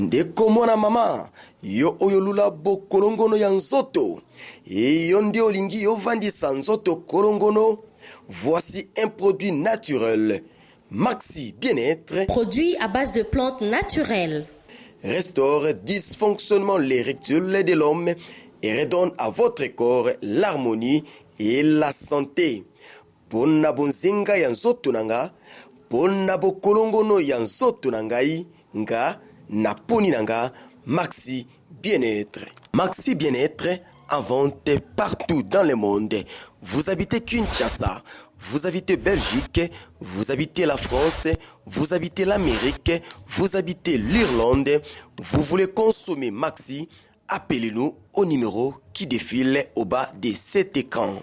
ndeko mwana mama yo oyo lula bokolongono ya nzoto yo nde olingi ovandisa nzoto kolongono. Voici un produit naturel, Maxi Bien-être, produit à base de plantes naturelles, restaure dysfonctionnement l'érectile de l'homme et redonne à votre corps l'harmonie et la santé. Pona bonzenga ya nzoto nanga, pona bokolongono ya nzoto nangai, nga naponi nanga, Maxi Bien-être. Maxi Bien-être en vente partout dans le monde. Vous habitez Kinshasa, vous habitez Belgique, vous habitez la France, vous habitez l'Amérique, vous habitez l'Irlande, vous voulez consommer Maxi, appelez-nous au numéro qui défile au bas de cet écran.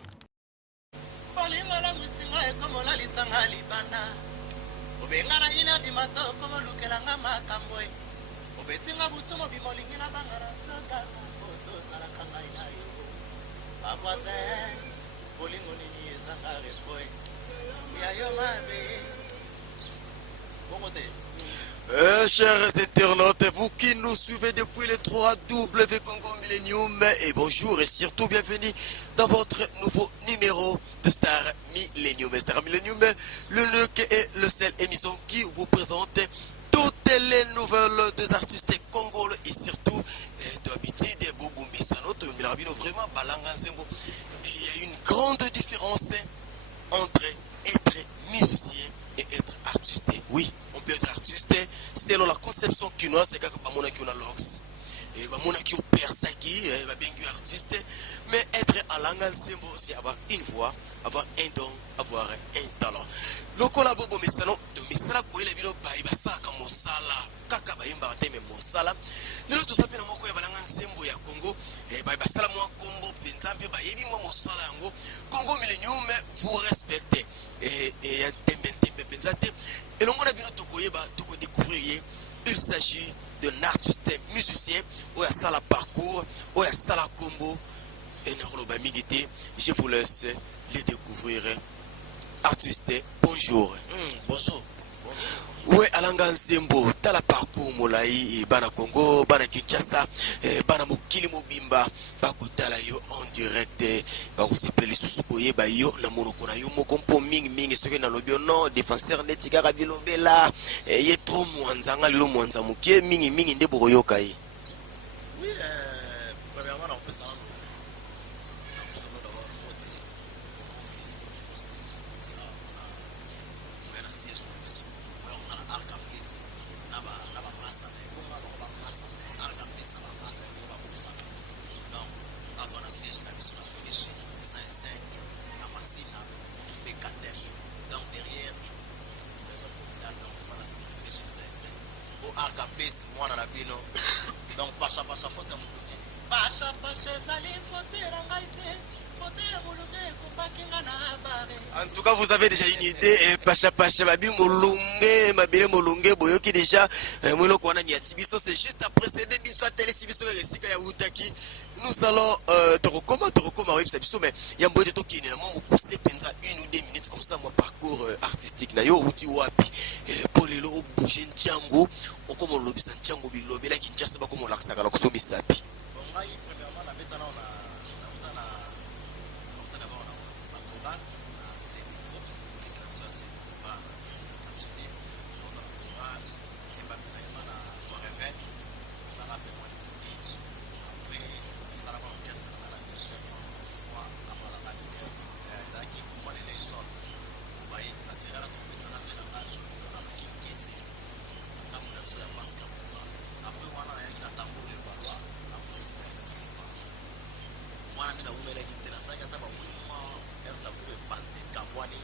Chers internautes, vous qui nous suivez depuis le 3W Congo Millennium, et bonjour et surtout bienvenue dans votre nouveau numéro de Star Millennium. Star Millennium, l'unique et le seul émission qui vous présente toutes les nouvelles des artistes congolais et surtout d'habitude de Boubou Misano, vraiment Balanga Zembo. Et il y a une grande différence entre être musicien et être artiste. Oui, on peut être artiste selon la conception qu'il a, c'est que Bamona qui a l'ox. Et Bamona qui opère ça qui va bien artiste. Mais être à Langan Zembo, c'est avoir une voix, avoir un don, avoir un talent. Le collabo Misano, de Misara Koele Bilo Baïbasa Kamosala, Kaka Baïmba Teme Mosala. Nous tout ça, nous avons Balangan Zembo ya Congo. Et Baïbasala Moi Combo, Penzampe, Baïbi Moi Mosala Yango. Congo Millennium, vous respectez. Et un tembe Penzate. Et l'on a vu notre Koyeba, tout découvrir. Il s'agit d'un artiste musicien, où il y a ça la parcours, où il y a ça la combo. Et je vous laisse les découvrir. Artiste, bonjour. Bonjour. Ouais, Alanga Nzembo, t'as la parcours Molaï, Bana Congo, Bana Kinshasa, Bana Mukili Mobimba, Bakutala yo en direct, Bakusiple les Susukoye, Bayo, Namonokona yo, Mokompo Ming, ce que n'a l'obio, non, défenseur Netigara Bilobela, et trop Mwanzanga, Lilo Mwanzamuke, Ming, Ndebo Yokai. Oui, premièrement, on peut savoir. Donc, Pacha faute à Mouloune. Pacha Zali faute à Maïté, faute à Mouloune, en tout cas, vous avez déjà une idée. Pacha, Babi Moulungue, Mabile Moulungue, Boyoki déjà, Moulo Kwana Niatibiso, c'est juste après céder Biso à Télé-Sibiso et Sika Yaoutaki. Nous allons te recommander, oui, mais il y a un peu de temps qui est là, moi, pousser Penza 1 ou 2 minutes comme ça, mon parcours artistique. Nayo, Outi Wapi, Polelo, Bougen Django, ou comme on lobby Santiago, Bilobi, la Kinshasa, comme on l'accès à la Kosomi Sapi. Bon, moi, premièrement, la bête, on a d'abord, on a Koran, c'est le groupe, c'est le Koran, c'est le quartier, on a Koran, il y a pas de Réveil, on a rappelé moi le Koudi. Après, ça va en caisse, on a la 1903, avant la validée, qui pour les leçons. Au bail, la série à la tombée, on a fait la page, on a qui caisse. On a mon absolu à Pascal. Après, on a la tambour, les valois, la musique, les valois. Moi, je suis un qui est là, ça, il y a un tambour, les bandes, les cabouani,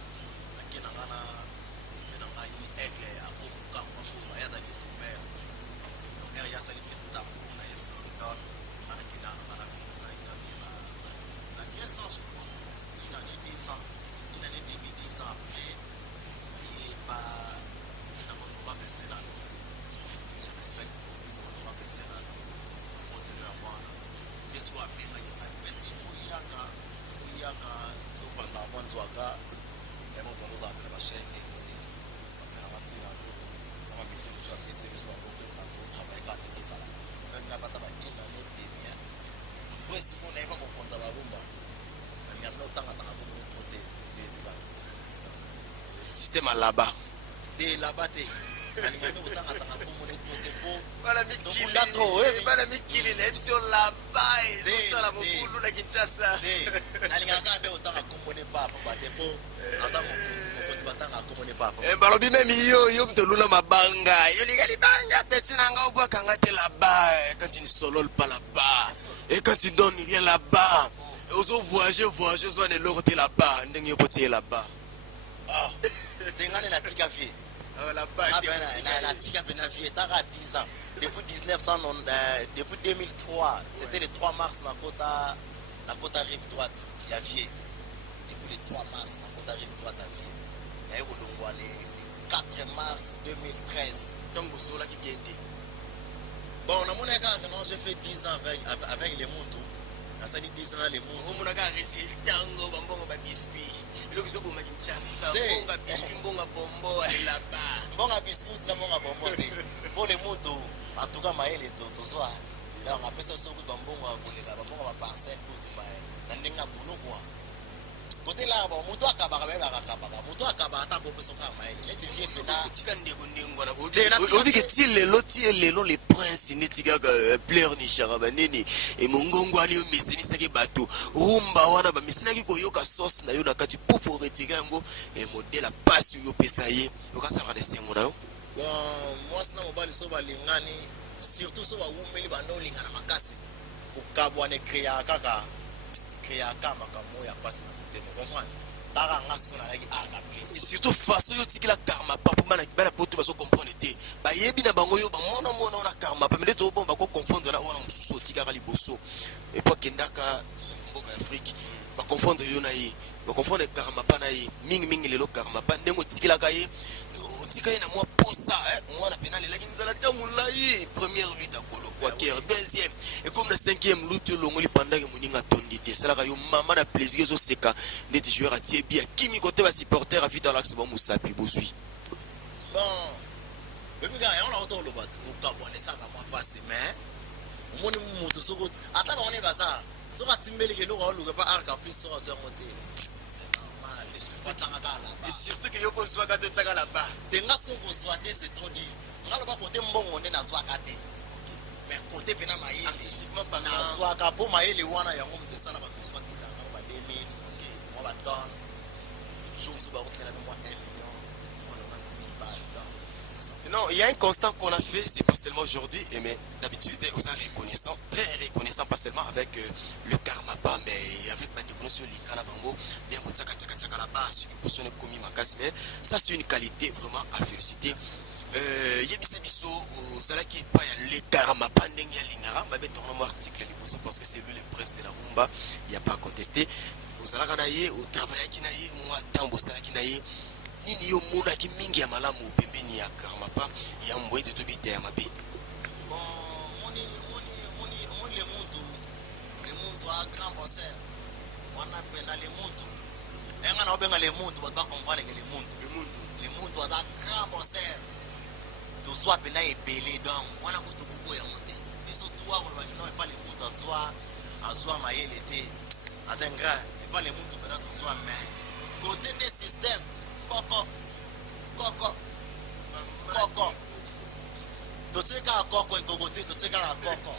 qui est là, fait dans la aigle, à Koumou, il y a des tombés. Donc, il y a ça, il y a un tambour, il y a un floridor, dans la ville, ça, il y a bien ça, je crois. Il y a 10 ans, il y a 10 ans après, et pas, finalement, on va baisser là. Je respecte beaucoup, on va baisser là. On va tenir à moi. Je suis à peine, il y a un petit fouillaka, tout pendant moi, tu as et mon tono, ça appelle la chaîne, on va faire la masse là. on mise sur PC mais on peut travailler quand les ça là ça n'a pas tabac une année demi après si on n'est pas au compte à la rumba on y a no temps à temps pour nous trotter système à là-bas de là-bas alinga no temps à temps pour nous trotter pour bala mikili na emission là-bas et ça la mokulu na Kinshasa alinga ka de temps à comprendre papa ba depo ata mo batanga comprendre papa balobi même yo mtoluna mabanga yo ligali banga petit nanga obwaka te là-bas quand tu ne solo pas là-bas et quand tu donnes rien là-bas ozo voyager soit ne l'autre là-bas ndenge yo potier là-bas ah dengane la tika vie là-bas la tika na vie tara 10 ans depuis 2003 c'était le 3 mars la côte rive droite ya vie depuis le 3 mars la côte rive droite à vie ya ekolongwa le 4 mars 2013 donc bosola qui bien dit bon on a mon gars non j'ai fait 10 ans avec les Muntu na sali 10 ans les Muntu on a réussi tango bambongo ba biscuit eloko so boma Kinshasa bonga biscuit bonga bombo aller là-bas bonga biscuit na bonga bombo pour les Muntu en tout cas maele to soit là on appelle ça so ko bambongo akolela bambongo ba parcelle ko to ba na ndinga bolo kwa côté là bon moto akabaka ba akabaka moto akabaka ta bope so ka maele neti vie pena tika ndeko ndingo na obi ke lelo les princes netika plaire ni sharaba nini e mongongo ali yo miseni saki bato rumba wana ba misina ki koyoka sauce na yo na kati pour faut retirer ngo e modèle passe yo pesa ye yo ka sala de sengo na yo bon moi sina mobali so balingani surtout so ba umeli bando lingana makasi kokabwa ne créa kaka makamo ya passe na côté mo comprendre tara ngasiko na laki aka please surtout façon yo tikila karma pa pour bana poto baso comprendre te ba yebi na bango yo ba mona na karma pa mais to bomba ko confondre na ona mususu tika kali boso et puis kendaka mboka Afrique ba confondre yo na yi ba confondre karma pa na yi mingi lelo karma pa ndengo tikila kaye tika na moi posa moi na penale la kinzala tamula yi première lutte akolo kwa kier deuxième et comme la cinquième lutte longoli pendant que moninga tondi te sala ka yo mama na plaisir zo seka ndeti joueur atie bien kimi côté ba supporter a vite alax ba musapi bosui bon bébé gars on a auto le bat ko kabone ça ka moi passer mais moni mutu soko ata ba on ba ça so ka timbeli ke lo ka lu ka arca plus so sur monter c'est normal les sufatanga là-bas et surtout que yo poswa ka tetsaka là-bas tenga ce qu'on souhaite c'est trop dit ngalo ba côté mbongo ne na swaka te mais côté pena maïli artistiquement na parlant swaka po maïli wana yango mtesala ba kuswa kila ngalo ba 2000 on va donner jour so ba rotela de moi 1 million on a 20 000 balles c'est ça. Non, il y a un constat qu'on a fait, c'est pas seulement aujourd'hui, mais d'habitude, on est reconnaissant, très reconnaissant, pas seulement avec le karma, pas, mais avec Bandikono sur les Kanabango, bien que là-bas, ceux qui possèdent commis Makas, mais ça c'est une qualité vraiment à féliciter. Yebisa biso sala qui pas le karma pas ndenge ya lingara ba beto na article liboso parce que c'est lui le prince de la rumba, il y a pas à contester. Au sala kana ye au travail qui na ye moi tambo sala qui na ye nini yo mona ki mingi ya malamu pembeni ya karma pa ya mboite to bite ya mabe Bon, moni le muntu a grand concert. On appelle les muntu. Enga na obenga les muntu ba comprendre que les muntu a grand concert. To soit pena e belé donc wana kutu kuko ya monte. Biso toi on va non pas les muntu a soit maïli té. Azengra, et pas les muntu pena to soit mais côté des systèmes Coco. Tocheka koko ikogote tocheka na koko.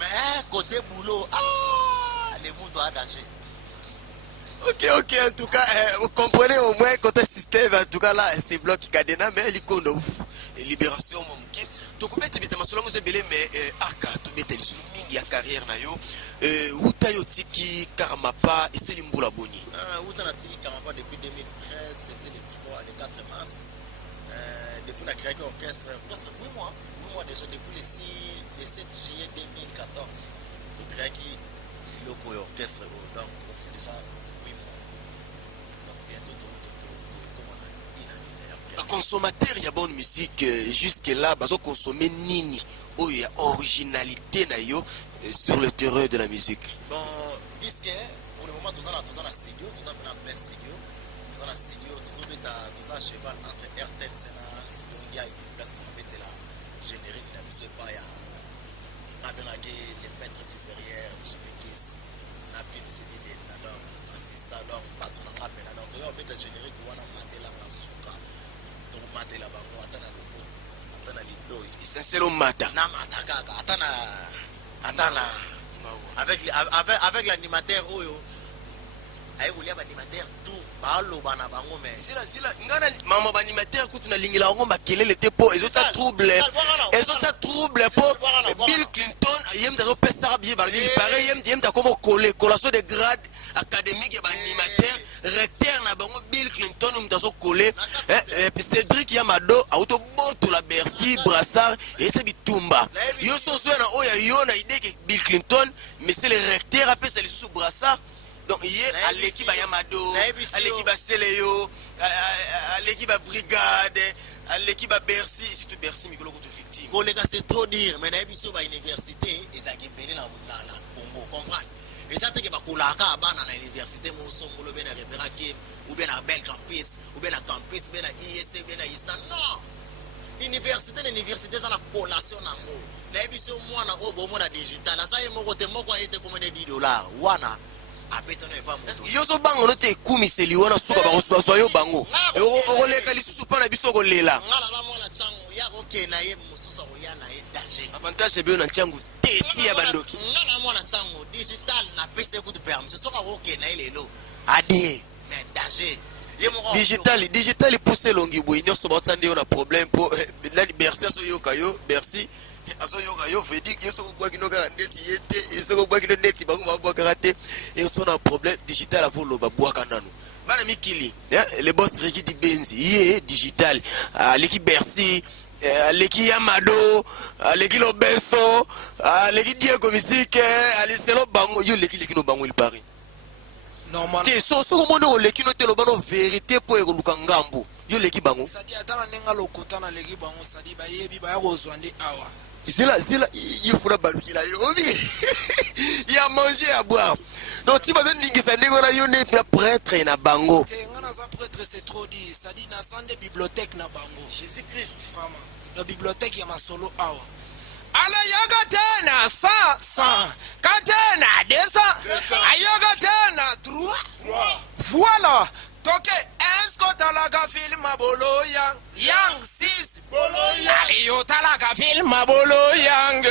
Mais côté boulot, les mondes à danger. Ok, en tout cas, vous comprenez au moins côté système, en tout cas là, c'est bloc cadena, mais l'icône ouf, libération, mon mouké. Donc, vous mettez ma selon vous belé, mais Aka, tu mettez le sous mingi à carrière na yo, Utayo Tiki, Karamapa, et c'est l'imboula boni. Utana Tiki Karamapa depuis 2013, c'était le 4 mars. Depuis la création orchestre, 8 mois déjà, depuis le 7 juillet 2014. Tu crées qui le loco orchestre, donc c'est déjà 8 mois. Donc bientôt, Un consommateur, il y a bonne musique, jusque là, baso consommer nini, oh il y a originalité na yo sur le terrain de la musique. Bon, disque, pour le moment, tout ça dans la studio, tout ça dans la studio, tout ça dans la studio, tout ça tous à cheval entre RTL Sena, Sidongia et place de la générique de la pas les maîtres supérieurs, je me kiss, Napi de CBD, Nadam, assistant, donc, pas tout le monde, donc, tu as un générique où on a maté la souka, donc, maté la bango, attends la lito. Ça, c'est le matin. Namata kaka, attends, avec l'animateur, Oyo. Aye kulia banimateur tout balo bana bango mais sila ngana mama banimateur kutu na lingila ngo makelele te po ezota trouble po Bill Clinton yem da pesa bien bali pareil yem da comme collation de grade académique ya banimateur recteur na bango Bill Clinton mtaso coller Cédric Yamado auto boto la Bercy brassard et c'est bitumba yo soso na oya yo na idée que Bill Clinton mais c'est le recteur après c'est le sous brassard. Donc hier à l'équipe à Yamado, à l'équipe à Seleyo, à l'équipe à Brigade, à l'équipe à Bercy, surtout Bercy, Mikolo contre victime. C'est trop dire, mais n'abisso à l'université, ils ont gagné la Congo, comprendre. Et ça te que bakulaka abana na université mo songolo bena référent kim ou bien à bel campus ou bien à campus bien à ISC bien à Istan non. L'université ça la collation na mo. N'abisso moi na obo mo na digital, ça y mo côté mo quoi était comme $10 wana. Yoso bango no te kumiseli wana suka ba so yo bango o leka lisusu pa na biso ko lela ngala ba mona tsango ya okay na ye mususu ko ya na ye danger avantage be na tsango teti ya bandoki ngala mona tsango digital na pese ku te permis so ka okay na lelo ade mais danger digital pousser longi boy nyoso ba tsande na problème po la Bercy so yo kayo Bercy aso yoga yo vedi yeso ko bwa kinoka ndeti yete yeso ko bwa kino ndeti bango ba bwa karate et son un problème digital a volo ba bwa kananu bana mikili les boss Ricky di Benzi yé digital l'équipe Bercy l'équipe Yamado l'équipe Lobenso l'équipe Diego Musique aliselo bango yo l'équipe no bango il Paris normal te so ko mono l'équipe no te lo bano vérité po e ko lukangambo yo l'équipe bango sadi atana nenga lokota na l'équipe bango sadi ba yebi ba ko zwandi awa zela il faut la balukila yo il y a manger à boire donc tu vas ningi ça ningo na yo ne prêtre na bango ngana za prêtre c'est trop dit ça dit na sande bibliothèque na bango Jésus Christ fama la bibliothèque ya masolo awa ala yoga tena 100 katena 200 ayoga tena 3 voilà toke esko talaga film bolo yang 6 bolo yang yo talaga film bolo yang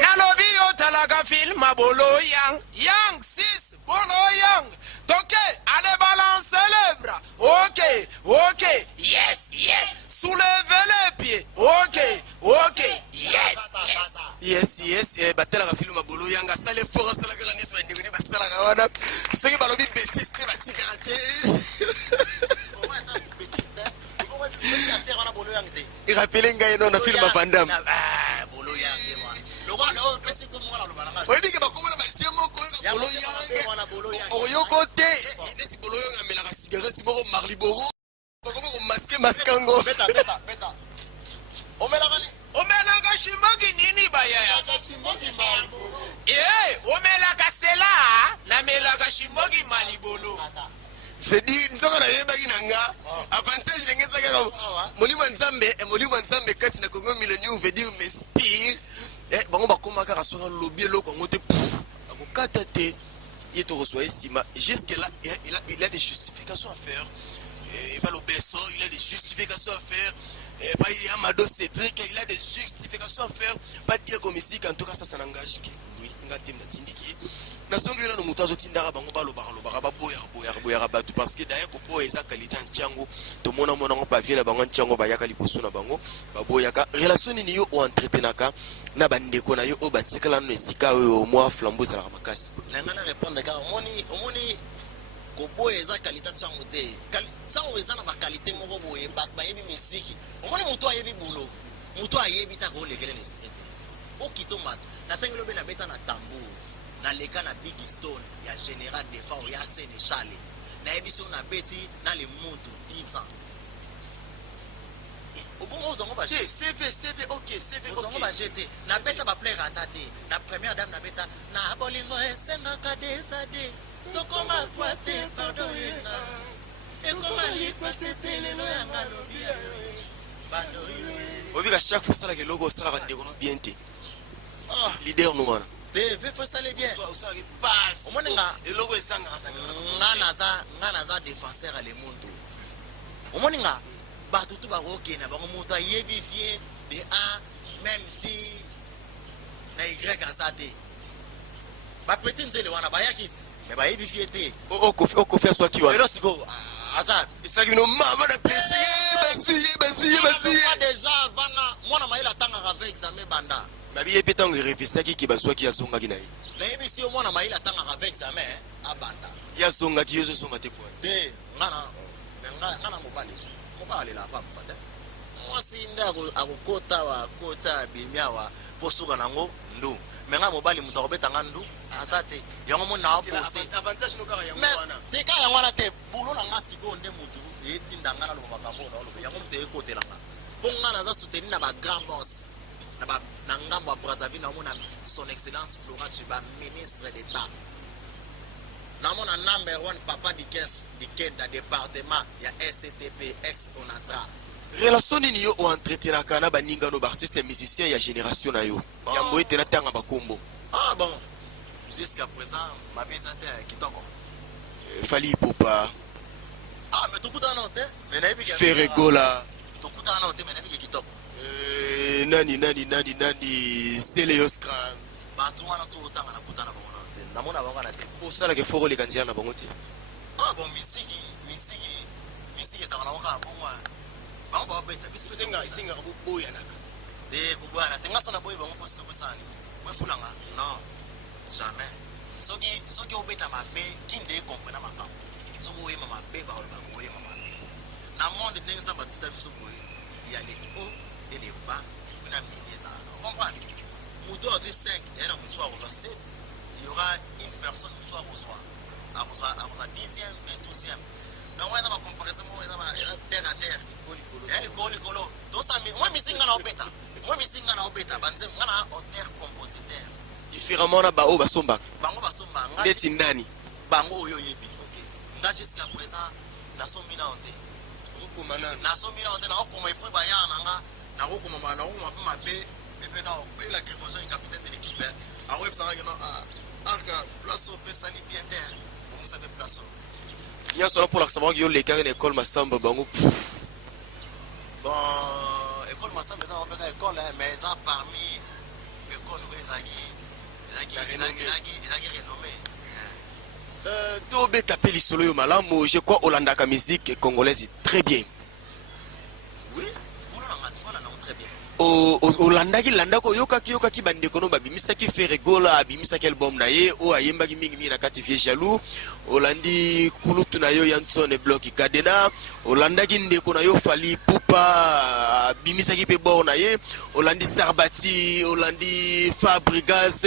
nalobi yo talaga film bolo yang 6 bolo yang toke allez balancer les bras ok yes soulevez les pieds ok yes batela ka film bolo yang sale fora sala ka neti ba ndingoni basala ka wana soki balobi bêtise te batika te il rappelle ngai non na film Van Damme bolo yange mwana lokwa pesi ko mwana lo balanga oyebi ke bakomela basiemo ko bolo yange oyoko te neti bolo yange amela ka cigarette moko Marlboro bakoma ko maskango beta omela ka shimogi nini bayaya omela ka sela na mela ka shimogi malibolo c'est dit nzoko na yeba kinanga avantage ngeza ka molimo nzambe kati na Congo Millennium veut dire m'inspire bango bakoma ka soka lobby loko ngote akokata te yeto reçoit sima jusque là il a des justifications à faire et pas l'obeso il a des justifications à faire et pas Yamado Cédric il a des justifications à faire pas Diego Musique en tout cas ça n'engage que lui ngatim na tindiki na songi na mutu azotindaka bango balobaka baboya batu parce que d'ailleurs ko boya eza qualité nchango to mona ngo ba vie na bango nchango bayaka liboso na bango baboyaka relation ni yo o entretenaka na bandeko na yo o batikala no esika oyo moi flambeau ça la makasi la ngana répondre ka omoni ko boya eza qualité nchango te nchango eza na ba qualité moko boye ba yebi musique omoni mutu ayebi bulo mutu ayebi ta ko lekele le secret o kitomba na tengelo be na beta na tambour na leka na Big Stone ya général de fa ya Sénéchal na ebiso na beti na le muntu 10 ans obongo ozongo ba CV OK ozongo ba jeté na beta ba plaire atate na première dame na beta na bolingo esenga ka desade tokoma twate pardon ekoma likwatete lelo yanga lobi bando yo Obi ka chaque fois ça la que logo ça la ndeko no bien te. Leader no wana. te ve faut ça les bien So ça qui passe. o mona nga Le logo esanga sanga. ngana za défenseur le monde o mona nga ba tutu ba roke na ba moto yebi vie de a même ti na y azate ba petit nzele wana ba yakiti me ba yebi vie te O kofi so ki wana. elo siko azat Ça qui no mama na plaisir. Pas déjà vana mwana maila tanga avec examen banda Mabi epetanga refisaki ki baswa ki asonga ki na ye. na yebi si mwana maila tanga avec examen abanda Ya songa ki yezo songa te kwa. de ngana mobali la papa pate mwasi nda akukota wa kota bimiawa posuka nango ndu menga mobali muto akobeta nga ndu azate yango mona apose Avantage no kara ya mais mwana. te ka yango wana te bulo na nga siko nde mutu etinda nga na loba makambo na loba yango muto ekotela nga po nga naza soutenir na ba grand boss na ngambo ya Brazzaville na mona son excellence Florent Chiba ministre d'état namona number 1 papa du Kenda département ya SCTP ex Onatra Relation nini yo o entretenir kana baninga no artiste musicien ya génération na yo. Ya mboite na tanga bakombo. ah bon jusqu'à présent ma besate kitoko Fali Ipupa, ah mais tokuta na te mais na yebi Ferregola, tokuta na te mais na yebi kitoko nani Steleoskram. batu wana to tanga na kutana bango na te namona bango na te Pour ça la que foro le kanzia na bango te. ah bon misiki za kana waka bonwa bango ba beta bisiki Isenga boya naka. de kubwana te ngasa na boy bango poska pesani we fulanga non jamais soki obeta mabe kinde comprendre makambo soki oyema mabe baoloba oyema mabe na monde ndenge nzambe atinda biso boye ya le haut et le bas kuna milieu ezalaka comprendre moto azwi 5 eye na mosu akozwa 7 il y aura une personne mosu akozwa 10e et 12e donc eza bacomparaison moko eza terre à terre likolo tosami moi misinga na obeta banze nga na auteur compositeur Différemment na bao basomba. bango basomba nga Ndeti ndani. bango oyo yebi nga jusqu'à présent nasombi na ote na okoma epre bayana nanga na okoma mpe mabe bebe na la création capitaine de l'équipe ako ebisanga keno arka place opesali bien terre bomusabe place Nya solo pour la savoir yo le carré l'école masamba bango. bon école masamba eza opeka école mais eza parmi école oyo ezaki renommé To beta pe lisolo yo malamu, je crois Hollanda ka musique congolaise très bien. oui bolo na matfala na très bien Hollanda ko yokaki bandeko no babimisaki Ferregola abimisaki album na ye o ayembaki mingi na kati vie jaloux Hollandi kulutu na yo Yanson block Kadena Hollanda ki ndeko na yo Fali Ipupa abimisaki pe bor na ye Hollandi Sarbati Hollandi Fabregas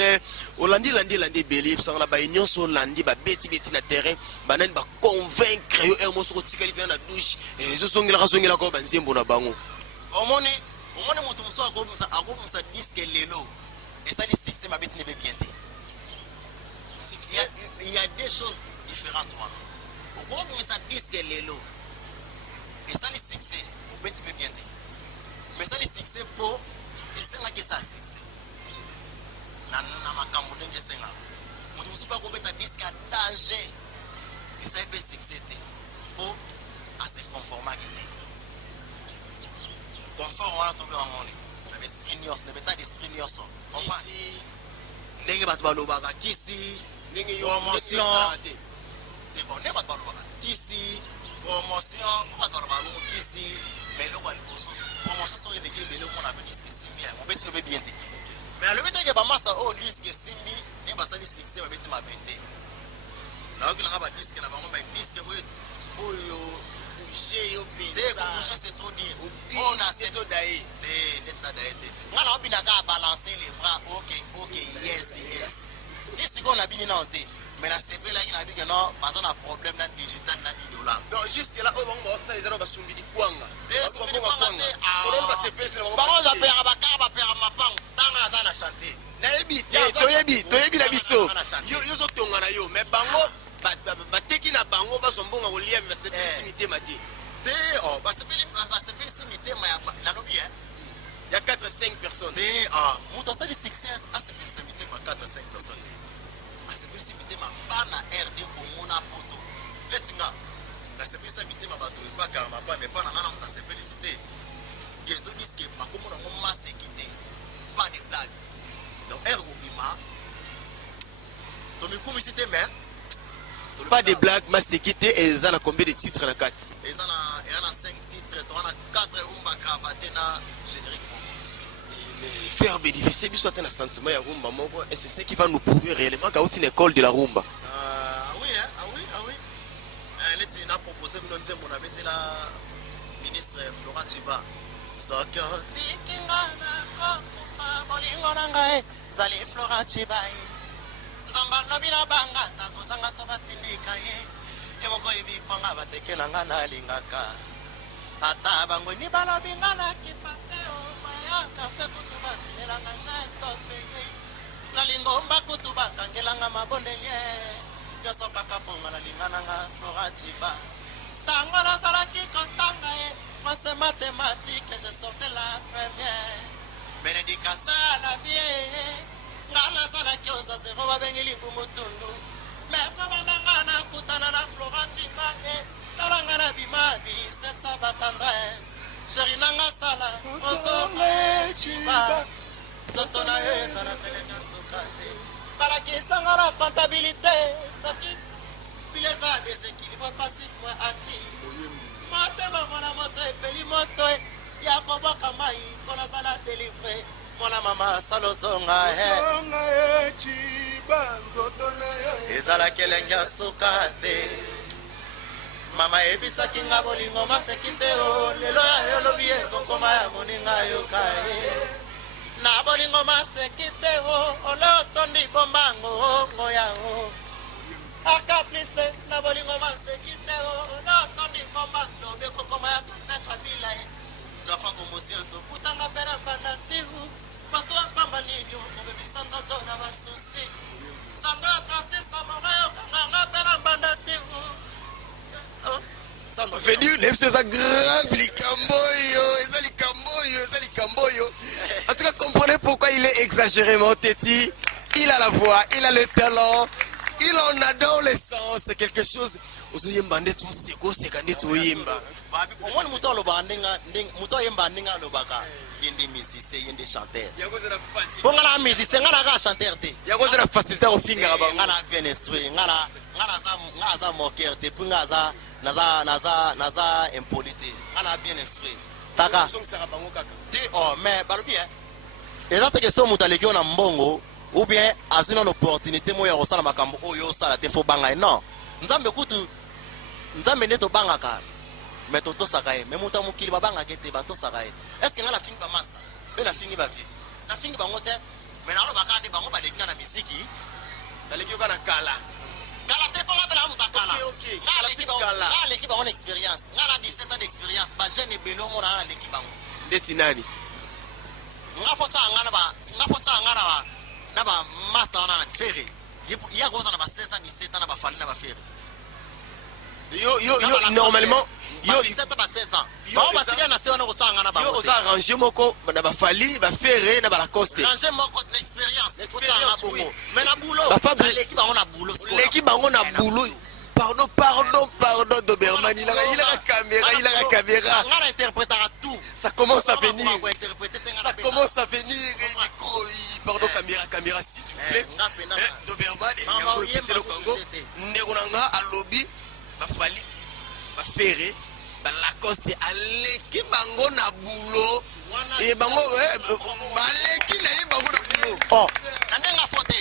Hollandi landi beli sanga na ba union so Hollandi ba beti na terrain banani ba convaincre yo hermoso ko tikali pe na douche zo songela ko banzembo na bango omoni moto mosu akobimisa diske lelo esali succès mabeti nebe bien te il y a deux choses différentes wana okobimisa diske lelo esali succès obeti pe bien te mais esali succès po esengaki esa succès na makambo ndenge esengaka moto mosu mpe akobeta diske ya danger esali mpe succès te po ase conformaki te confort wana tobe wangoni na esprit nyonso na beta d'esprit nyonso ici ndenge bato balobaka kisi promotion te bon ndenge bato balobaka kisi promotion po bato balobaka kisi mais eloko ya liboso promotion soki eleki ebele okona mpe diske esimbi yango obeti lobe bien te mais alobi teke bamasa oyo diske esimbi ndenge basali succès babeti mabe te nayokelanga badiske na bango diske oyo c'est trop dire on a c'est trop d'ailleurs nga na obinaka a balancer les bras ok yes disi qu'on a bini na onte mais na sepelaki na bike non baza na problème na digital na $10 non jusque là oyo bango baosala na basumbi dikwanga bango bapeyaka bakaka bapeyaka mapango ntango aza na chantier toyebi na biso yo ozotonga na yo mais bango bateki na bango bazwa mbongo kolia mais basepelisi mitema te te basepelisi mitema ya nalobi ya 4-5 personnes te moto asali succès asepelisa mitema 4-5 personnes asepelisi mitema bana RD Congo na poto letinga nasepelisa mitema bato ebaka mapa mais pas na ngana moto asepelisi te bientôt disque bakomona ngo maseki te pas de blague donc R obima tomikumisi te mais pas de blague masekite eza na combien de titres na kati eza na 5 titres toana 4 rumba cravate na générique moko mais faire bénéficier biso ata na sentiment ya rumba moko et c'est ce qui va nous prouver réellement qu'auti une école de la rumba oui leti na proposé bino ntembo na betela ministre Florent Chiba soki otikinga na kokufa bolingo na ngai zali Florent Chiba nzamba lobi na bangata kozanga so batindika ye emoko ebikwanga bateke na nga nalingaka ata bangweni balobi nga na kipate omaya karte kutu bafinelanga gestopeye nalingomba kutu bakangelanga mabondelie nyonso kaka mponga nalingananga Florent Chiba ntango nazalaki kotanga ye français mathématique je sortais la première mais l'éducation à la vie nga nazalaki oza zero babengeli bumutundu mais kobananga nakutana na Florent Chiba talanga na bima bisepsa batendresse sheri nanga sala ozonga Chiba toto na yo eza na pelenga suka te balakisanga na comptabilité soki bileza deséquilibre passif moi actif motema mwana moto epeli moto ya koboka mai mpo nazala délivre mwana mama salozonga ezalaki elenge ya suka te mama ebisaki nga bolingo maseki te o lelo ya yolobi ekokoma ya moninga yoka na bolingo maseki te o olotondi bombango ngoya o akaplise na bolingo maseki te o olotondi bombango bekokoma ya konfetra bila jafa komosio tokutanga mpe na banda ntihu basoa pamba nini obebisa ndoto na basusi sanga transisa mobayokanganga mpe na banda ntihu venir nebiso eza grave likamboyo eza likamboyo en tout cas comprenez pourquoi il est exagérément têtu il a la voix il a le talent il en a dans le sens c'est quelque chose ozoyemba nde toseka nde toyemba omoni moto alobaka moto ayemba ndenge alobaka ye nde musicien ye nde chanteur mpo nga na musicien nga naka chanteur te yango eza na facilité akofingaka bango nga na bien instruit nga aza moqueur te mpo nga naza impoli te nga na bien instruit taka te mais balobi eza te question moto aleki yo na mbongo ou bien azwi na l'opportunité moyo ya kosala makambo oyo osala te fo banga ye non nzambe kutu nzambe nde tobangaka mais totosaka ye mais moto ya mokili babangaka ete batosaka ye estce nga nafingi bamaster mpe nafingi bavie nafingi bango te mais nalobaka nde bango baleki nga na misiki baleki yo bana kala te mpo nga mpe na moto akala nga aleki bango na expérience nga na 17 ans d'expérience bajeune ebele omona nga naleki bango ndeti nani nga fotyaa nga na bamaster wana na fere ya koza na ba 16 ans 17 ans na bafali na bafere yo normalement yo 17 ba 16 ans bao batika na se wana kotanga na bango oza arrangé moko na bafali bafere na balacoste arrangé moko d'expérience kotanga bongo mais na boulot l'équipe bango na boulot l'équipe bango na boulot pardon Doberman il a la caméra nga na interprétera tout ça commence à venir micro pardon caméra s'il vous plaît Doberman yango petit le Congo ndeko nanga alobi bafali bafere balacoste aleki bango na boulot et bango baleki na ye bango na boulot oh nandenga fote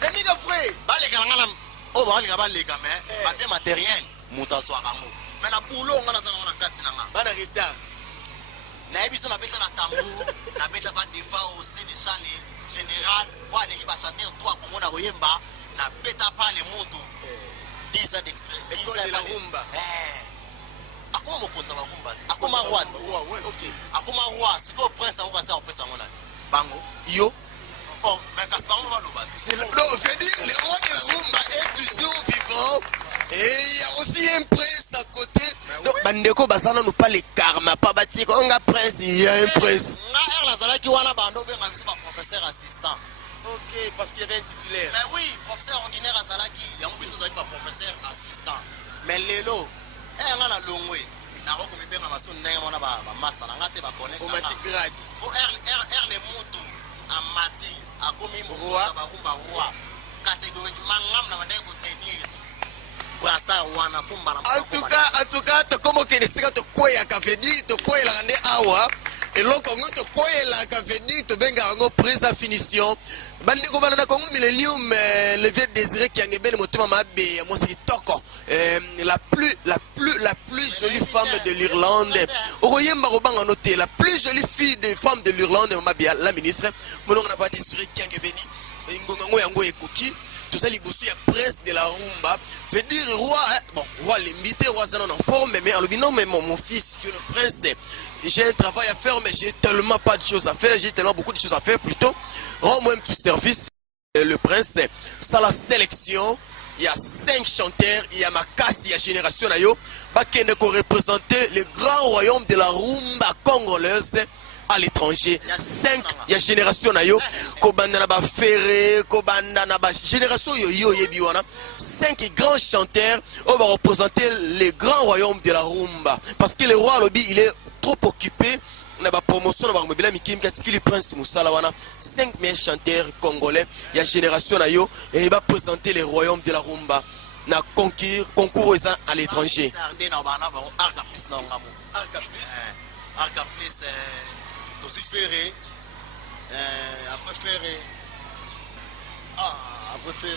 ndenga frère baleka ngala o baleka baleka mais bade matériel moto aswaka ngo mais na boulot ngana zana na kati nanga bana retard na ebiso na beta na tambour na beta ba defa au sénéchal général wa leki ba chanter toi Congo na koyemba na beta pa le moto 10 ans d'expérience de la rumba akoma mokonza ba rumba akoma roi akoma roi siko prince ngo kasa opesa ngona bango yo oh mais kasi bango ba loba non veut dire le roi de la rumba est toujours vivant Et il y a aussi un prince à côté. Donc, bandeko basana nous pas les karma, pas bâti on a prince, il y a un prince. Professeur assistant. Ok, parce qu'il y avait un titulaire. Mais oui, professeur ordinaire à Zalaki, il y a un professeur assistant. Mais Lelo, elle a la longue. Na roko mi benga maso ndenge mona ba master na ngate ba connect. Au mati grade. Faut le mutu amati akomi roi ba rumba roi. Catégoriquement ngam na bande ko tenir. Brasa wana fumba na. En tout cas, to como que nesika to koya ka vedi to koya la ne awa. Et loko ngo to koya la ka vedi to benga ngo prise à finition. Bandi ko bana Congo Millennium le vieux désiré qui a ngebe motuma mabe moi c'est toko. La plus jolie femme de l'Irlande. Oroyemba robanga noté la plus jolie fille des femmes de l'Irlande mabia la ministre. Mono na pas désiré qui a ngebeni ngonga ngo yango ekoki. Tout ça, les bossus, il y a prince de la rumba. Fait dire roi, bon, roi, limité, roi, c'est en forme, mais en non, mais mon fils, tu es le prince. J'ai un travail à faire, mais j'ai tellement pas de choses à faire, j'ai tellement beaucoup de choses à faire, plutôt. Rends-moi un petit service, le prince. Ça, la sélection, il y a 5 chanteurs, il y a Makasi, il y a Génération Nayo, qui représenter le grand royaume de la rumba congolaise. À l'étranger, 5, il y a Génération Nayo, Kobanda Naba Ferré, Kobanda Naba, Génération Yo Yebiwana, 5 grands chanteurs, on va représenter les grands royaumes de la rumba. Parce que le roi Lobi, il est trop occupé, on a la promotion, on a la Mikim Katiki, le prince Moussalawana, 5 meilleurs chanteurs congolais, il y a Génération Nayo, et il va présenter les royaumes de la rumba. Na concours à l'étranger. Aussi ferré, après ferré, on a reçu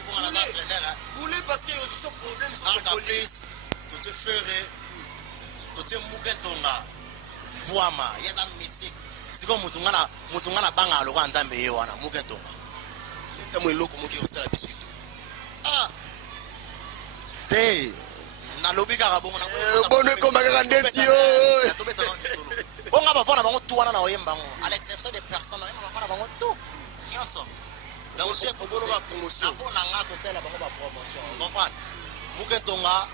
pour la entraîneur. Boulez parce qu'il y a aussi un problème sur le collier. Tout est ferré, tout est mouketonga, voama, il y a un musique. C'est comme Moutungana Banga, le roi Nzambe, wana mouketonga. Et comme le loco qui est au salaire biscuit. Ah, t'es. Na lobi karabo na bonne comme grandetio on va voir bango tout wana na oyemba ngo à l'exception des personnes on va voir bango tout nyonso donc c'est pour la promotion na bona nga ko sala bango ba promotion on va muketonga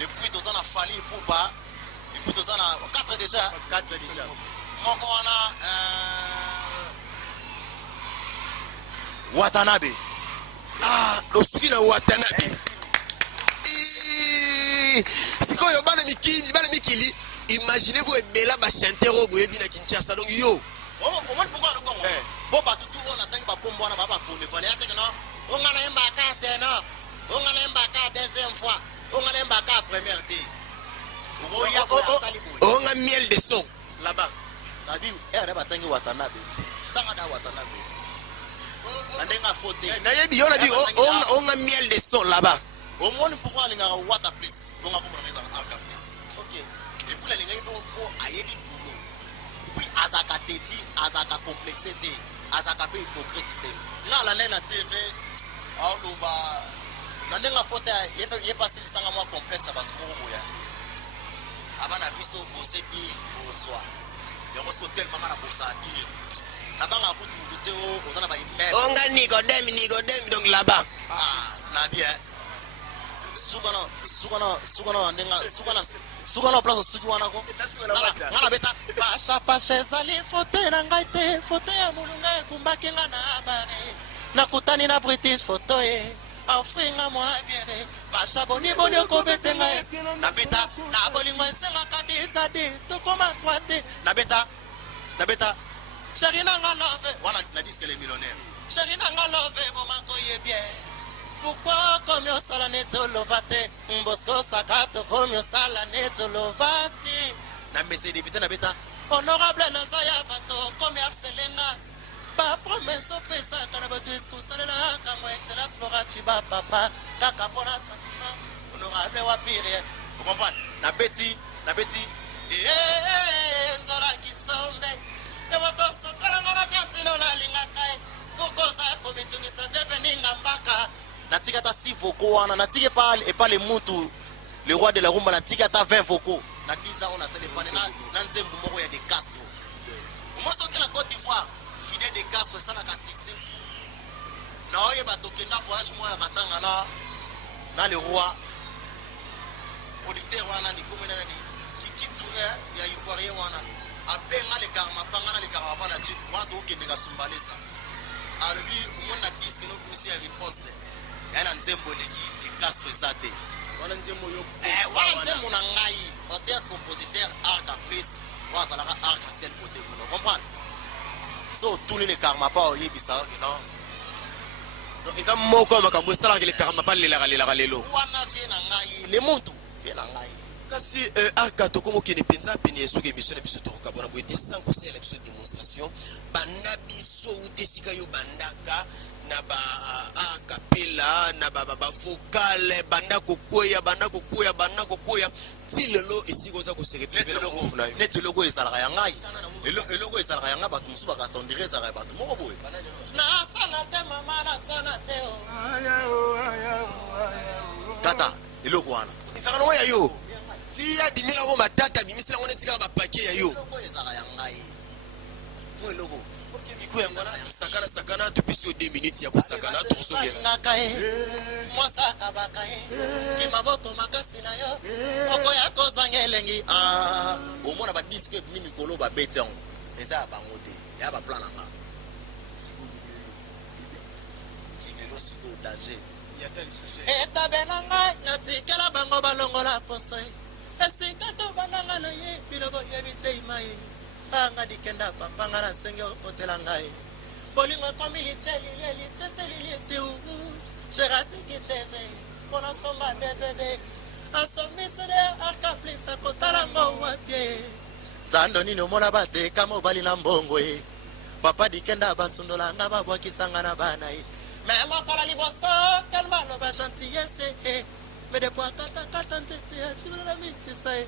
et puis toza na fali pupa et puis toza na 4 déjà moko wana Watanabe losuki na Watanabe sikoyo bana mikili imaginez-vous ebela ba chanteur oboye bina Kinshasa donc yo au moins pourquoi le Congo bon ba tout on attend ba kombo na baba ko ne fallait attendre non on a emba ka tena on a emba ka deuxième fois on a emba ka première té on a miel de son là-bas la bible elle ba tangi Watanabe tanga da Watanabe andenga faute na yebi on a dit on a miel de son là-bas. Au moins pourquoi les gars water place donc on va dans arca place OK et puis les gars pour ayebi boulot puis azaka teti azaka complexité azaka pe hypocrite na la TV aloba na ndenga faute ye passer sanga moi complexe ba trop boya abana viso bosé bi au soir et on se tellement na bossa dire na banga kutu muté o na ba email on ga Nicodème donc là-bas na bien Sugana place sugi wana ko ngana beta pasha zali fote na ngai te fote ya mulunga kumbaki ngana abare na kutani na British foto e afringa mwa biere pasha boni ko betenga na beta na bolingo esenga kadisa de to koma twate na beta Sharina ngalove wana na disque les millionnaires Sharina ngalove bomako ye bien. Pourquoi comme yo sala neto lovate Mbosco sakato comme yo sala neto lovate na mese député na beta honorable na zaya bato comme Arselenga ba promesse pesa kana bato esko salela kango excellence Flora Chiba papa kaka pona sentiment honorable wa pire vous comprenez na beti nzora kisombe e wato sokola ngara katino la linga kai kokoza ko bitungisa deveninga mbaka natika ta 6 vocaux wana natike pale et pas les mutu le roi de la rumba natika ta 20 vocaux na diza on a celle pas na nzembu moko ya de Castro au moins sur la Côte d'Ivoire Fidel de Castro ça na ka succès fou Non, il va toquer na voyage moi ratanga na le roi. Producteur wana ni comme nani qui tourne ya ivoirien wana. Abenga le karma panga le karma na tu wana to kende ka sumbalesa. Arabi umona disque no kumisi ya riposte. Yana nzembo leki de Castro Zate. Wana nzembo yo. Wana nzembo na ngai, auteur compositeur art caprice, wana salaka art en ciel côté vous comprenez? So tourner le karma pa oyebisa non. Donc ils ont moko makambo sala ke le karma pa lela lelo. Wana vie na ngai, le muntu vie na ngai. Kasi arkato komo kene penza peni esuke émission na biso to kabona bo ete sans conseil la biso démonstration banda biso utesika yo bandaka na ba acapella na ba vocal banda kokoya filelo esiko za ko se retrouver na kofuna net logo ezalaka ya ngai logo ezalaka ya ngai bato musu baka sondire ezalaka bato moko boye na sana te mama na sana te tata eloko wana ezalaka no ya yo si ya bimila ko matata bimisila ngone tika ba paquet ya yo logo ezalaka ya ngai mo logo miko yango na sakana to pesi 2 minutes ya kosakana to kosongela ngakae mwasaka bakae kimaboko makasi na yo moko ya kozangelengi omona ba disque mimi kolo ba bete yango eza bango te ya ba plan nga kingelo siko danger ya tali souci eta benanga natikela bango balongola poso esika to bananga na ye bilobo yebite imai anga dikenda papa ngara senge okotela ngai bolingo komili cheli leli cheteli teu cherate kiteve pona soma DVD asomisere akaplisa kotala ngo wapie zando nino mona bate kama bali na mbongwe papa dikenda basundola nga babwakisanga na bana mema para liboso kalma no ba gentillesse mais de poids kata ntete atibula na mixi sai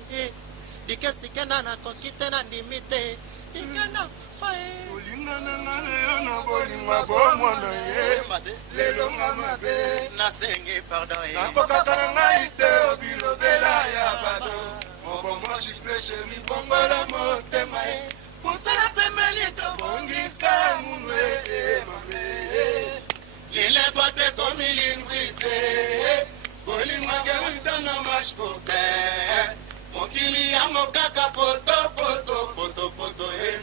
dikesti kena na kokite na limite dikena pae olingana ngana yo na bolinga bomwana ye lelo ngamabe nasenge pardon nakokaka na ngai te obilobela ya bato mobomwa shipre sheri bongola motema ye posala pembeni tobongisa munwe mame lile twate komilingwise bolinga gerutana mashkoke mokili yango kaka poto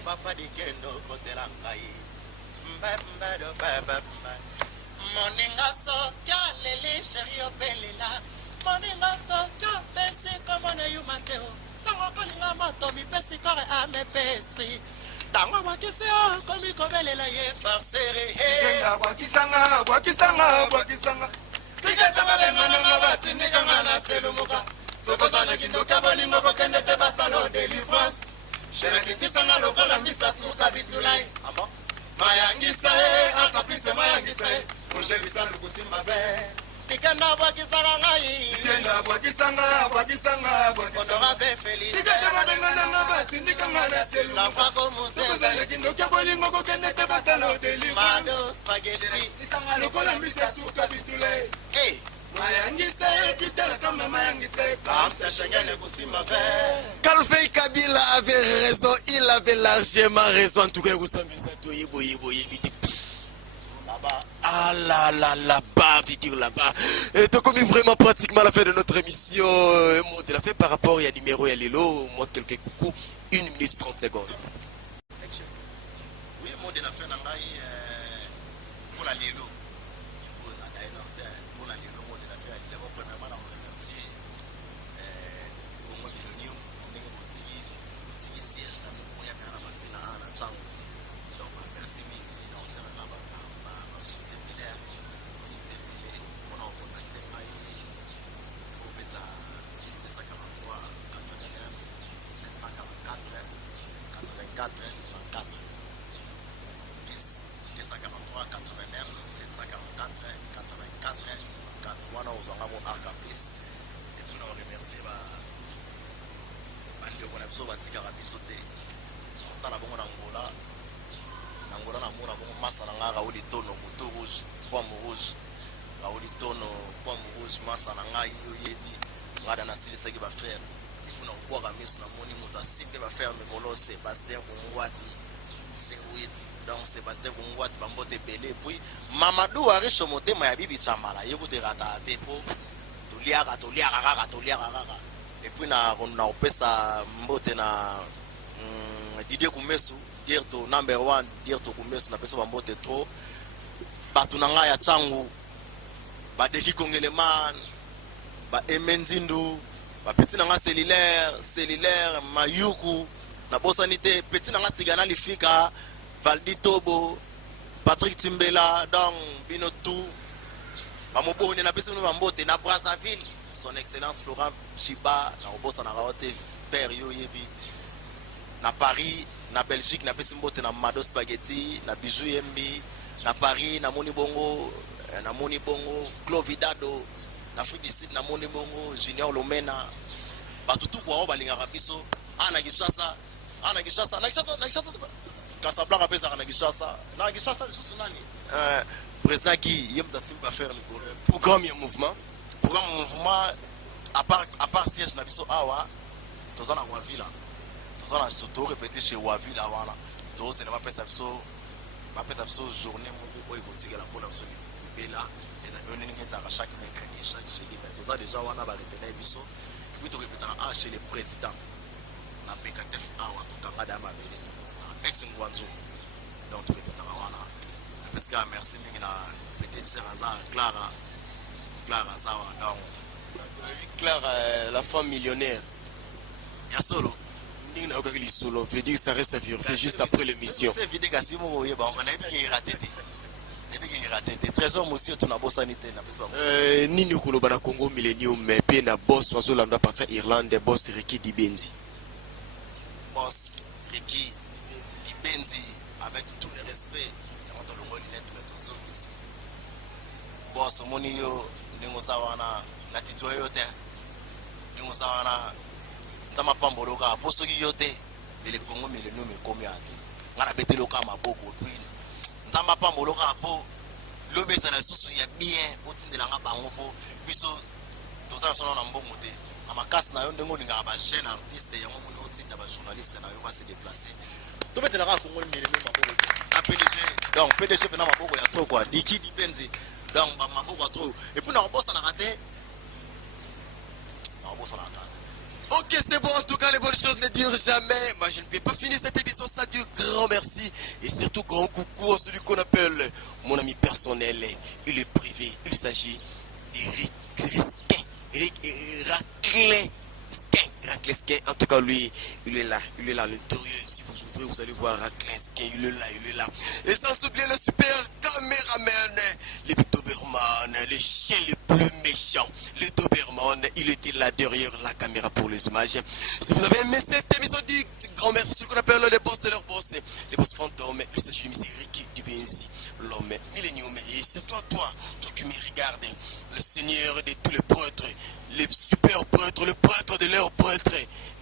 papa dikendo kotela ngai mbado baba moninga soka lele sheri obelela moninga soka pesi komona yumateo tango kolinga moto mipesi kore ame pesri tango wakisi komi kobelela ye farcere bwakisanga tikesa babengananga batindikanga na selumuka sokozana kindoka bolingo kokende te basalo délivrance sherekitisanga lokola mbisa suka bitulai mayangisa e akaplise mayangisa e mojelisa lukusimba ve dikenda bwakisanga ngai dikenda bwakisanga onora be felice tikesa babengananga batindikanga na selumuka lafako musese sokozana kindoka bolingo kokende te basalo délivrance mado spaghetti sherekitisanga lokola mbisa suka bitulai Calvin Kabila avait raison, il avait largement raison. En tout cas, vous savez ça, ah là-bas, vidéo là-bas. Et donc, comme vraiment pratiquement la fin de notre émission, mot de la fin par rapport à numéro et à Lilo, moi quelques coucous, 1 minute 30 secondes. Oui, mot de la fin, pour la Lilo. c'est oui donc Sébastien Kungwati bambote belé puis Mamadou Aricho motema ya bibi chamala yekuteka te po toliaka et puis na opesa mbote na Didier Kumesu dire to number 1 dire to Kumesu na pesa bambote trop batu na nga ya changu badeki kongeleman ba emenzindu ba petit na nga cellulaire mayuku na bosanité petit na nga tigana lifika Valdi Tobo Patrick Timbela donc bino tout ba moboni na pesa no bambote na Brazzaville son excellence Florent Chiba na obosa na raote père yo yebi na Paris na Belgique na pesa mbote na Mado Spaghetti na Bijou Yembi na Paris na Moni Bongo Clovidado na Afrique du Sud na Moni Bongo Junior Lomena batutu kwa balingaka biso ana Kishasa Casablanca pesa na Kishasa lisusu nani président qui yemda simba faire mikolo programme ya mouvement à part siège na biso awa tozana kwa villa tozana to répéter chez Wavila wana to c'est pas pesa biso journée moko ekotika la pour la biso bela et on est à chaque mercredi chaque jeudi mais toza déjà wana ba retenir biso et puis to répéter chez le président na BKTF awa to kangada ma bele ex Ngwanzo donc to répéter wana parce que merci mingi na petite sœur Clara Zawa donc Clara, la femme millionnaire. ya solo Solo veut dire que ça reste à vérifier juste après l'émission. c'est vidéo kasi mo yeba on a bien raté trésor monsieur to na bosanité na pesa Nini koloba na Congo Millennium mais pe na boss wazo landa partir Irlande boss Ricky Dibenzi. Boss Ricky Dibenzi avec tout le respect ya moto longo lunette mais tozo ici boss moni yo ndingo sawana na tito yote ndingo sawana ndama pamboloka posoki yote le Congo Millennium ekomi ate ngana betelo ka maboko puis ndama pamboloka po lobeza na susu ya bien otindela nga bango po biso tozana sona na mbongo te amakasi na yo ndengo linga ba jeune artiste ya mo moni otinda ba journaliste na yo ba se déplacer to betela ka Congo Millennium maboko a PDG donc PDG pena maboko ya trop quoi liquide benzi donc ba maboko trop et puis na bossa na raté na bossa na raté. Ok, c'est bon, en tout cas, les bonnes choses ne durent jamais. Moi, je ne peux pas finir cette émission sans dire grand merci. Et surtout, grand coucou à celui qu'on appelle mon ami personnel et le privé. Il s'agit d'Eric Raclesquin. En tout cas, lui, il est là, à l'intérieur. Si vous ouvrez, vous allez voir Raclesquin, il est là. Et sans oublier le super caméraman, les Doberman, les chiens les plus méchants. Les Doberman, il était là derrière la caméra pour les images. Si vous avez aimé cette émission du grand maître, ce qu'on appelle les boss de leur boss, les boss fantômes, il s'agit de M. Ricky Dibenzi, l'homme Millennium. Et c'est toi qui me regardes, le seigneur de tous les prêtres, les super prêtres, le prêtre de leurs prêtres.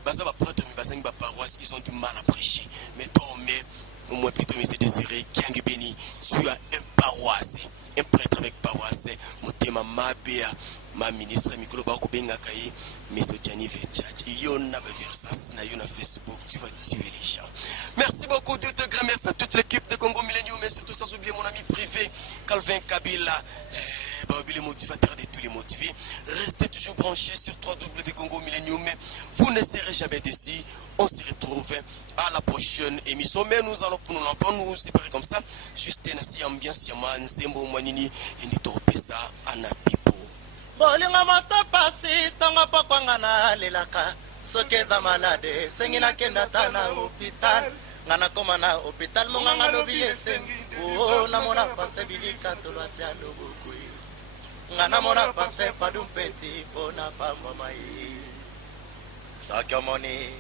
Basa ba prêtre, mais basa ba paroisse, ils ont du mal à prêcher. Mais toi, au moins plutôt, M. Désiré, Kiang Béni, tu as un paroisse, un prêtre avec paroisse, Motema Mabea, ma ministre, Mikolo Bako Bengakaye, M. Gianni Vechach, Yona Versas, Nayona Facebook, tu vas tuer les gens. Merci beaucoup, de te grand merci à toute l'équipe de Congo Millennium, mais surtout sans oublier mon ami privé, Calvin Kabila, le motivateur de tous les motivés. Restez toujours branchés sur www.congo Millennium, vous ne serez jamais déçus. On se retrouve à la prochaine émission, mais nous allons pour nous séparer comme ça. Juste un ambiance, Yaman, Zembo, Manini, et Nitopesa, Anapipo. bolinga moto pasi tongo pokwanga na lelaka soki eza malade sengi nakenda ta na hopital nga nakoma na hopital monganga lobi esengi namona pase bilika tolwati ya lobokui nga namona pase padu mpeti mpo na pamba mai soki omoni